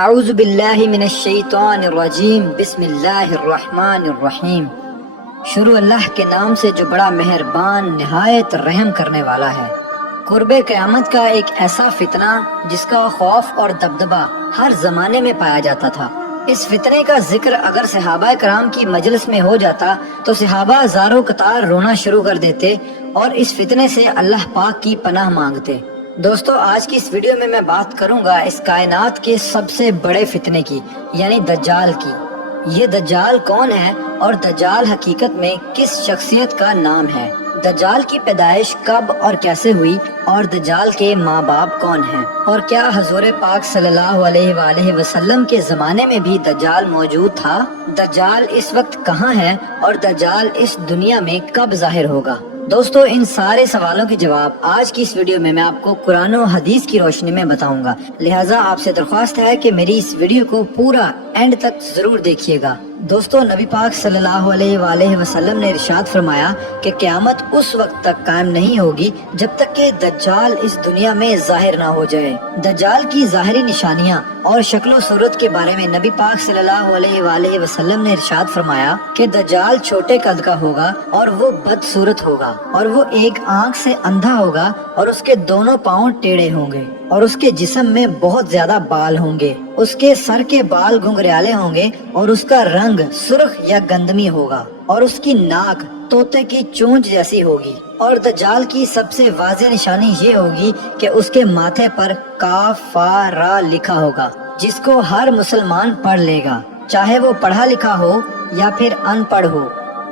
اعوذ باللہ من الشیطان الرجیم بسم اللہ الرحمن الرحیم۔ شروع اللہ کے نام سے جو بڑا مہربان نہایت رحم کرنے والا ہے۔ قرب قیامت کا ایک ایسا فتنہ جس کا خوف اور دبدبہ ہر زمانے میں پایا جاتا تھا۔ اس فتنے کا ذکر اگر صحابہ کرام کی مجلس میں ہو جاتا تو صحابہ زاروں قطار رونا شروع کر دیتے اور اس فتنے سے اللہ پاک کی پناہ مانگتے۔ دوستو، آج کی اس ویڈیو میں بات کروں گا اس کائنات کے سب سے بڑے فتنے کی، یعنی دجال کی۔ یہ دجال کون ہے اور دجال حقیقت میں کس شخصیت کا نام ہے؟ دجال کی پیدائش کب اور کیسے ہوئی اور دجال کے ماں باپ کون ہیں؟ اور کیا حضور پاک صلی اللہ علیہ وآلہ وسلم کے زمانے میں بھی دجال موجود تھا؟ دجال اس وقت کہاں ہے اور دجال اس دنیا میں کب ظاہر ہوگا؟ دوستو، ان سارے سوالوں کے جواب آج کی اس ویڈیو میں آپ کو قرآن و حدیث کی روشنی میں بتاؤں گا، لہٰذا آپ سے درخواست ہے کہ میری اس ویڈیو کو پورا اینڈ تک ضرور دیکھیے گا۔ دوستو، نبی پاک صلی اللہ علیہ وآلہ وسلم نے ارشاد فرمایا کہ قیامت اس وقت تک قائم نہیں ہوگی جب تک کہ دجال اس دنیا میں ظاہر نہ ہو جائے۔ دجال کی ظاہری نشانیاں اور شکل و صورت کے بارے میں نبی پاک صلی اللہ علیہ وآلہ وسلم نے ارشاد فرمایا کہ دجال چھوٹے قد کا ہوگا اور وہ بدصورت ہوگا، اور وہ ایک آنکھ سے اندھا ہوگا اور اس کے دونوں پاؤں ٹیڑھے ہوں گے، اور اس کے جسم میں بہت زیادہ بال ہوں گے، اس کے سر کے بال گھنگریالے ہوں گے اور اس کا رنگ سرخ یا گندمی ہوگا، اور اس کی ناک طوطے کی چونچ جیسی ہوگی۔ اور دجال کی سب سے واضح نشانی یہ ہوگی کہ اس کے ماتھے پر کاف فا را لکھا ہوگا، جس کو ہر مسلمان پڑھ لے گا، چاہے وہ پڑھا لکھا ہو یا پھر ان پڑھ ہو،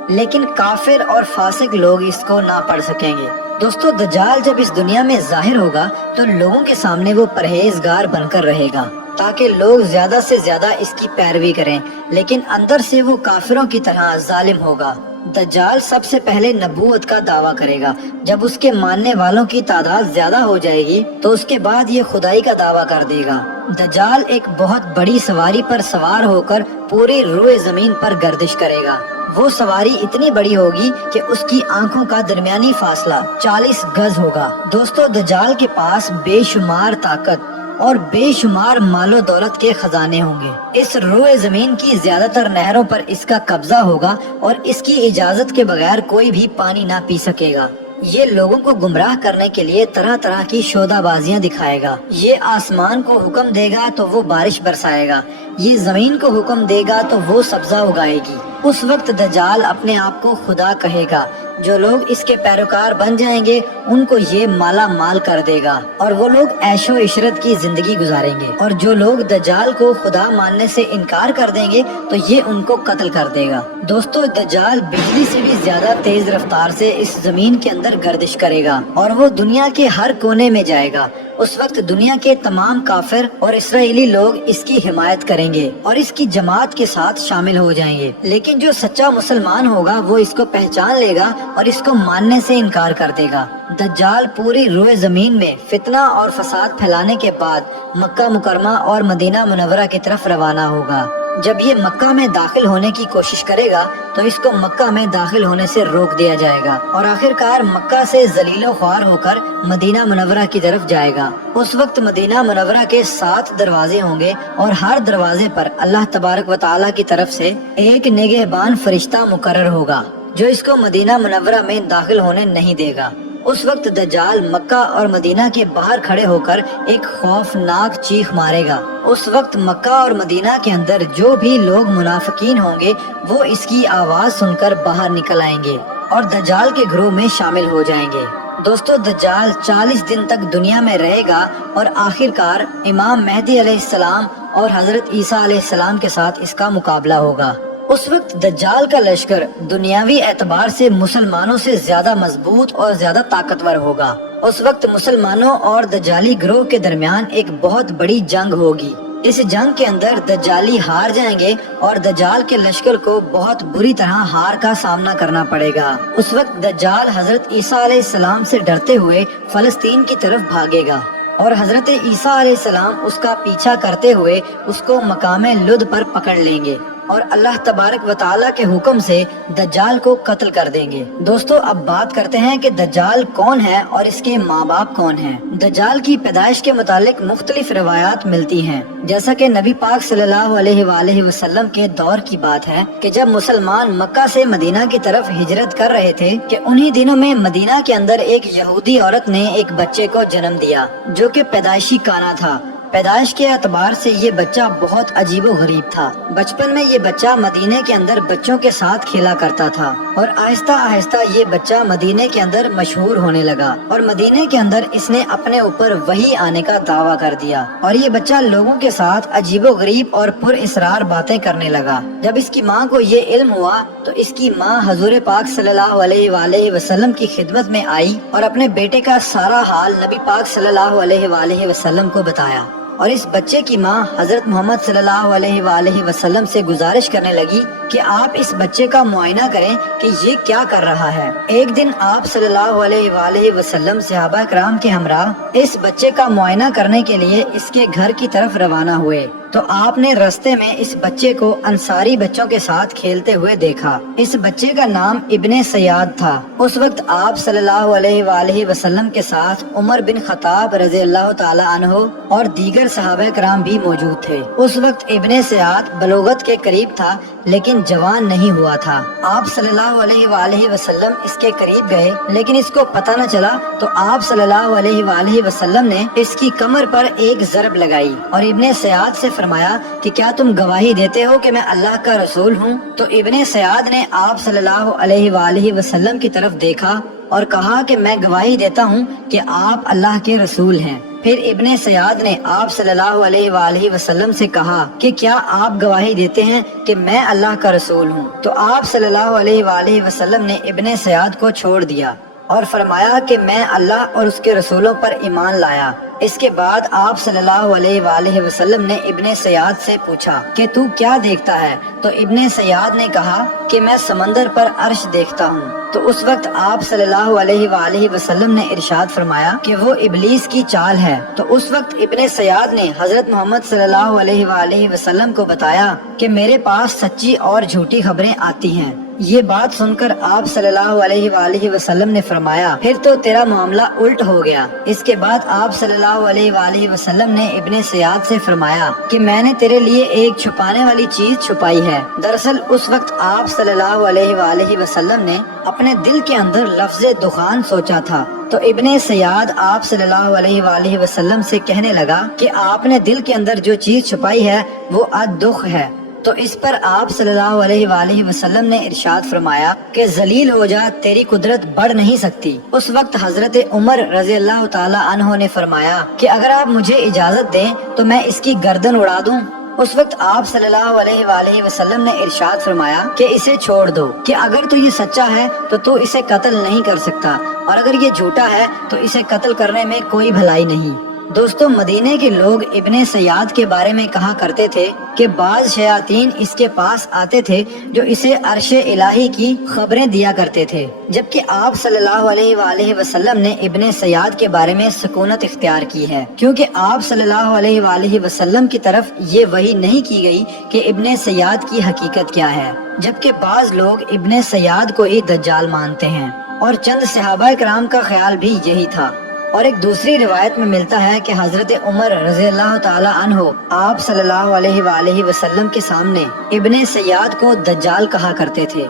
لیکن کافر اور فاسق لوگ اس کو نہ پڑھ سکیں گے۔ دوستو، دجال جب اس دنیا میں ظاہر ہوگا تو لوگوں کے سامنے وہ پرہیزگار بن کر رہے گا تاکہ لوگ زیادہ سے زیادہ اس کی پیروی کریں، لیکن اندر سے وہ کافروں کی طرح ظالم ہوگا۔ دجال سب سے پہلے نبوت کا دعویٰ کرے گا، جب اس کے ماننے والوں کی تعداد زیادہ ہو جائے گی تو اس کے بعد یہ خدائی کا دعویٰ کر دے گا۔ دجال ایک بہت بڑی سواری پر سوار ہو کر پوری روئے زمین پر گردش کرے گا۔ وہ سواری اتنی بڑی ہوگی کہ اس کی آنکھوں کا درمیانی فاصلہ 40 گز ہوگا۔ دوستو، دجال کے پاس بے شمار طاقت اور بے شمار مال و دولت کے خزانے ہوں گے۔ اس روئے زمین کی زیادہ تر نہروں پر اس کا قبضہ ہوگا اور اس کی اجازت کے بغیر کوئی بھی پانی نہ پی سکے گا۔ یہ لوگوں کو گمراہ کرنے کے لیے طرح طرح کی شودہ بازیاں دکھائے گا۔ یہ آسمان کو حکم دے گا تو وہ بارش برسائے گا، یہ زمین کو حکم دے گا تو وہ سبزہ اگائے گی۔ اس وقت دجال اپنے آپ کو خدا کہے گا۔ جو لوگ اس کے پیروکار بن جائیں گے ان کو یہ مالا مال کر دے گا اور وہ لوگ عیش و عشرت کی زندگی گزاریں گے، اور جو لوگ دجال کو خدا ماننے سے انکار کر دیں گے تو یہ ان کو قتل کر دے گا۔ دوستو، دجال بجلی سے بھی زیادہ تیز رفتار سے اس زمین کے اندر گردش کرے گا اور وہ دنیا کے ہر کونے میں جائے گا۔ اس وقت دنیا کے تمام کافر اور اسرائیلی لوگ اس کی حمایت کریں گے اور اس کی جماعت کے ساتھ شامل ہو جائیں گے، لیکن جو سچا مسلمان ہوگا وہ اس کو پہچان لے گا اور اس کو ماننے سے انکار کر دے گا۔ دجال پوری روئے زمین میں فتنہ اور فساد پھیلانے کے بعد مکہ مکرمہ اور مدینہ منورہ کی طرف روانہ ہوگا۔ جب یہ مکہ میں داخل ہونے کی کوشش کرے گا تو اس کو مکہ میں داخل ہونے سے روک دیا جائے گا اور آخرکار مکہ سے ذلیل و خوار ہو کر مدینہ منورہ کی طرف جائے گا۔ اس وقت مدینہ منورہ کے 7 دروازے ہوں گے اور ہر دروازے پر اللہ تبارک و تعالیٰ کی طرف سے ایک نگہبان فرشتہ مقرر ہوگا جو اس کو مدینہ منورہ میں داخل ہونے نہیں دے گا۔ اس وقت دجال مکہ اور مدینہ کے باہر کھڑے ہو کر ایک خوفناک چیخ مارے گا۔ اس وقت مکہ اور مدینہ کے اندر جو بھی لوگ منافقین ہوں گے وہ اس کی آواز سن کر باہر نکل آئیں گے اور دجال کے گروہ میں شامل ہو جائیں گے۔ دوستو، دجال 40 دن تک دنیا میں رہے گا اور آخرکار امام مہدی علیہ السلام اور حضرت عیسیٰ علیہ السلام کے ساتھ اس کا مقابلہ ہوگا۔ اس وقت دجال کا لشکر دنیاوی اعتبار سے مسلمانوں سے زیادہ مضبوط اور زیادہ طاقتور ہوگا۔ اس وقت مسلمانوں اور دجالی گروہ کے درمیان ایک بہت بڑی جنگ ہوگی۔ اس جنگ کے اندر دجالی ہار جائیں گے اور دجال کے لشکر کو بہت بری طرح ہار کا سامنا کرنا پڑے گا۔ اس وقت دجال حضرت عیسیٰ علیہ السلام سے ڈرتے ہوئے فلسطین کی طرف بھاگے گا اور حضرت عیسیٰ علیہ السلام اس کا پیچھا کرتے ہوئے اس کو مقام لد پر پکڑ لیں گے۔ اور اللہ تبارک و تعالیٰ کے حکم سے دجال کو قتل کر دیں گے۔ دوستو اب بات کرتے ہیں کہ دجال کون ہے اور اس کے ماں باپ کون ہیں۔ دجال کی پیدائش کے متعلق مختلف روایات ملتی ہیں، جیسا کہ نبی پاک صلی اللہ علیہ وآلہ وسلم کے دور کی بات ہے کہ جب مسلمان مکہ سے مدینہ کی طرف ہجرت کر رہے تھے کہ انہی دنوں میں مدینہ کے اندر ایک یہودی عورت نے ایک بچے کو جنم دیا جو کہ پیدائشی کانا تھا۔ پیدائش کے اعتبار سے یہ بچہ بہت عجیب و غریب تھا۔ بچپن میں یہ بچہ مدینے کے اندر بچوں کے ساتھ کھیلا کرتا تھا اور آہستہ آہستہ یہ بچہ مدینے کے اندر مشہور ہونے لگا اور مدینے کے اندر اس نے اپنے اوپر وحی آنے کا دعویٰ کر دیا اور یہ بچہ لوگوں کے ساتھ عجیب و غریب اور پر اسرار باتیں کرنے لگا۔ جب اس کی ماں کو یہ علم ہوا تو اس کی ماں حضور پاک صلی اللہ علیہ وآلہ وسلم کی خدمت میں آئی اور اپنے بیٹے کا سارا حال نبی پاک صلی اللہ علیہ وآلہ وسلم کو بتایا، اور اس بچے کی ماں حضرت محمد صلی اللہ علیہ وآلہ وسلم سے گزارش کرنے لگی کہ آپ اس بچے کا معائنہ کریں کہ یہ کیا کر رہا ہے۔ ایک دن آپ صلی اللہ علیہ وآلہ وسلم صحابہ کرام کے ہمراہ اس بچے کا معائنہ کرنے کے لیے اس کے گھر کی طرف روانہ ہوئے تو آپ نے رستے میں اس بچے کو انصاری بچوں کے ساتھ کھیلتے ہوئے دیکھا۔ اس بچے کا نام ابن سیاد تھا۔ اس وقت آپ صلی اللہ علیہ وآلہ وسلم کے ساتھ عمر بن خطاب رضی اللہ تعالی عنہ اور دیگر صحابہ کرام بھی موجود تھے۔ اس وقت ابن سیاد بلوغت کے قریب تھا لیکن جوان نہیں ہوا تھا۔ آپ صلی اللہ علیہ وآلہ وسلم اس کے قریب گئے لیکن اس کو پتہ نہ چلا تو آپ صلی اللہ علیہ وآلہ وسلم نے اس کی کمر پر ایک ضرب لگائی اور ابن سیاد سے فرمایا کہ کیا تم گواہی دیتے ہو کہ میں اللہ کا رسول ہوں؟ تو ابن سیاد نے آپ صلی اللہ علیہ وآلہ وسلم کی طرف دیکھا اور کہا کہ میں گواہی دیتا ہوں کہ آپ اللہ کے رسول ہیں۔ پھر ابن سیاد نے آپ صلی اللہ علیہ وآلہ وسلم سے کہا کہ کیا آپ گواہی دیتے ہیں کہ میں اللہ کا رسول ہوں؟ تو آپ صلی اللہ علیہ وآلہ وسلم نے ابن سیاد کو چھوڑ دیا اور فرمایا کہ میں اللہ اور اس کے رسولوں پر ایمان لایا۔ اس کے بعد آپ صلی اللہ علیہ وآلہ وسلم نے ابن سیاد سے پوچھا کہ تو کیا دیکھتا ہے؟ تو ابن سیاد نے کہا کہ میں سمندر پر عرش دیکھتا ہوں۔ تو اس وقت آپ صلی اللہ علیہ وآلہ وسلم نے ارشاد فرمایا کہ وہ ابلیس کی چال ہے۔ تو اس وقت ابن سیاد نے حضرت محمد صلی اللہ علیہ وآلہ وسلم کو بتایا کہ میرے پاس سچی اور جھوٹی خبریں آتی ہیں۔ یہ بات سن کر آپ صلی اللہ علیہ وآلہ وسلم نے فرمایا پھر تو تیرا معاملہ الٹ ہو گیا۔ اس کے بعد آپ صلی اللہ علیہ وآلہ وسلم نے ابن سیاد سے فرمایا کہ میں نے تیرے لیے ایک چھپانے والی چیز چھپائی ہے۔ دراصل اس وقت آپ صلی اللہ علیہ وآلہ وسلم نے اپنے دل کے اندر لفظ دخان سوچا تھا۔ تو ابن سیاد آپ صلی اللہ علیہ وآلہ وسلم سے کہنے لگا کہ آپ نے دل کے اندر جو چیز چھپائی ہے وہ الدخ ہے۔ تو اس پر آپ صلی اللہ علیہ وآلہ وسلم نے ارشاد فرمایا کہ ذلیل ہو جا، تیری قدرت بڑھ نہیں سکتی۔ اس وقت حضرت عمر رضی اللہ تعالی عنہ نے فرمایا کہ اگر آپ مجھے اجازت دیں تو میں اس کی گردن اڑا دوں۔ اس وقت آپ صلی اللہ علیہ وآلہ وسلم نے ارشاد فرمایا کہ اسے چھوڑ دو، کہ اگر تو یہ سچا ہے تو اسے قتل نہیں کر سکتا، اور اگر یہ جھوٹا ہے تو اسے قتل کرنے میں کوئی بھلائی نہیں۔ دوستو مدینے کے لوگ ابن سیاد کے بارے میں کہا کرتے تھے کہ بعض شیاطین اس کے پاس آتے تھے جو اسے عرش الہی کی خبریں دیا کرتے تھے، جبکہ آپ صلی اللہ علیہ وآلہ وسلم نے ابن سیاد کے بارے میں سکونت اختیار کی ہے، کیونکہ آپ صلی اللہ علیہ وآلہ وسلم کی طرف یہ وحی نہیں کی گئی کہ ابن سیاد کی حقیقت کیا ہے، جبکہ بعض لوگ ابن سیاد کو ہی دجال مانتے ہیں، اور چند صحابہ کرام کا خیال بھی یہی تھا۔ اور ایک دوسری روایت میں ملتا ہے کہ حضرت عمر رضی اللہ تعالی عنہ آپ صلی اللہ علیہ وآلہ وسلم کے سامنے ابن سیاد کو دجال کہا کرتے تھے،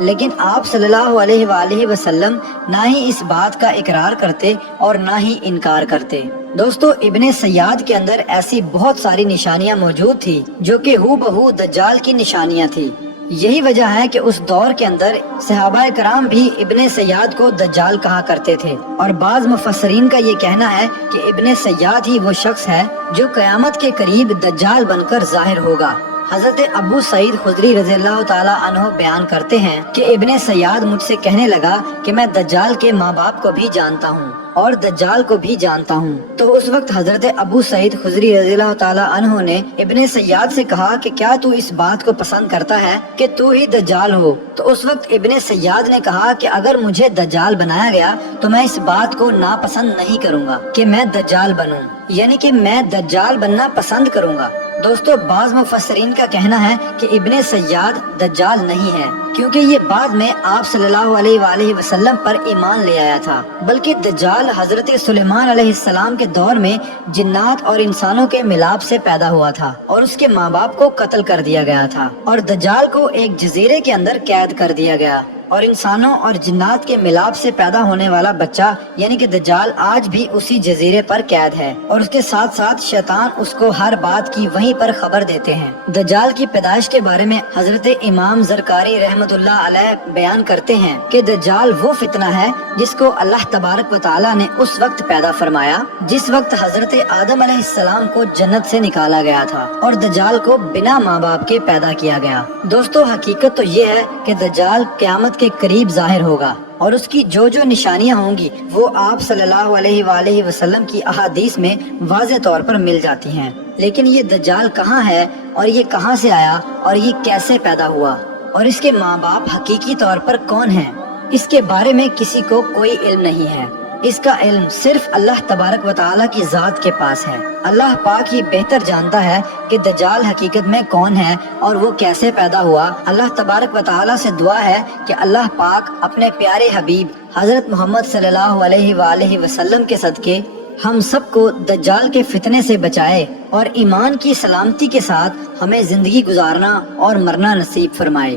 لیکن آپ صلی اللہ علیہ وآلہ وسلم نہ ہی اس بات کا اقرار کرتے اور نہ ہی انکار کرتے۔ دوستو ابن سیاد کے اندر ایسی بہت ساری نشانیاں موجود تھی جو کہ ہو بہو دجال کی نشانیاں تھی۔ یہی وجہ ہے کہ اس دور کے اندر صحابہ کرام بھی ابن سیاد کو دجال کہا کرتے تھے، اور بعض مفسرین کا یہ کہنا ہے کہ ابن سیاد ہی وہ شخص ہے جو قیامت کے قریب دجال بن کر ظاہر ہوگا۔ حضرت ابو سعید خدری رضی اللہ تعالی عنہ بیان کرتے ہیں کہ ابن سیاد مجھ سے کہنے لگا کہ میں دجال کے ماں باپ کو بھی جانتا ہوں، اور دجال کو بھی جانتا ہوں۔ تو اس وقت حضرت ابو سعید خدری رضی اللہ تعالیٰ عنہ نے ابن سیاد سے کہا کہ کیا تو اس بات کو پسند کرتا ہے کہ تو ہی دجال ہو؟ تو اس وقت ابن سیاد نے کہا کہ اگر مجھے دجال بنایا گیا تو میں اس بات کو ناپسند نہیں کروں گا کہ میں دجال بنوں، یعنی کہ میں دجال بننا پسند کروں گا۔ دوستو، بعض مفسرین کا کہنا ہے کہ ابن سیاد دجال نہیں ہے، کیونکہ یہ بعد میں آپ صلی اللہ علیہ وآلہ وسلم پر ایمان لے آیا تھا، بلکہ دجال حضرت سلیمان علیہ السلام کے دور میں جنات اور انسانوں کے ملاپ سے پیدا ہوا تھا اور اس کے ماں باپ کو قتل کر دیا گیا تھا، اور دجال کو ایک جزیرے کے اندر قید کر دیا گیا، اور انسانوں اور جنات کے ملاپ سے پیدا ہونے والا بچہ یعنی کہ دجال آج بھی اسی جزیرے پر قید ہے، اور اس کے ساتھ ساتھ شیطان اس کو ہر بات کی وہیں پر خبر دیتے ہیں۔ دجال کی پیدائش کے بارے میں حضرت امام زرکاری رحمت اللہ علیہ بیان کرتے ہیں کہ دجال وہ فتنہ ہے جس کو اللہ تبارک و تعالیٰ نے اس وقت پیدا فرمایا جس وقت حضرت آدم علیہ السلام کو جنت سے نکالا گیا تھا اور دجال کو بنا ماں باپ کے پیدا کیا گیا۔ دوستو، حقیقت تو یہ ہے کہ دجال قیامت کے قریب ظاہر ہوگا، اور اس کی جو نشانیاں ہوں گی وہ آپ صلی اللہ علیہ وآلہ وسلم کی احادیث میں واضح طور پر مل جاتی ہیں۔ لیکن یہ دجال کہاں ہے، اور یہ کہاں سے آیا، اور یہ کیسے پیدا ہوا، اور اس کے ماں باپ حقیقی طور پر کون ہیں، اس کے بارے میں کسی کو کوئی علم نہیں ہے۔ اس کا علم صرف اللہ تبارک و تعالیٰ کی ذات کے پاس ہے۔ اللہ پاک ہی بہتر جانتا ہے کہ دجال حقیقت میں کون ہے اور وہ کیسے پیدا ہوا۔ اللہ تبارک و تعالیٰ سے دعا ہے کہ اللہ پاک اپنے پیارے حبیب حضرت محمد صلی اللہ علیہ وآلہ وسلم کے صدقے ہم سب کو دجال کے فتنے سے بچائے اور ایمان کی سلامتی کے ساتھ ہمیں زندگی گزارنا اور مرنا نصیب فرمائے۔